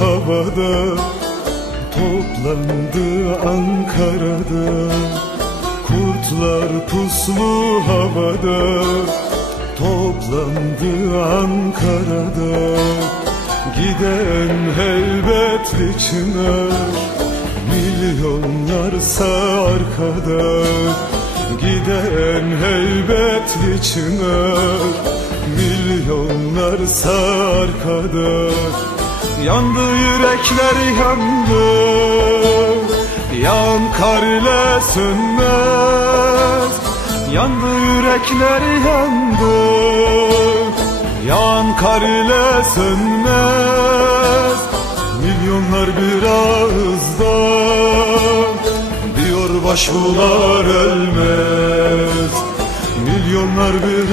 havada Toplandı Ankara'da. Kurtlar puslu havada Toplandı Ankara'da. Giden helbetli çınar Milyonlarsa arkada. Giden helbetli çınar Milyonlarsa arkada Yandı yürekler yandı. Yan kar sönmez. Yandı yürekler yandı. Yan kar sönmez. Milyonlar bir Diyor başbular ölmez. Milyonlar bir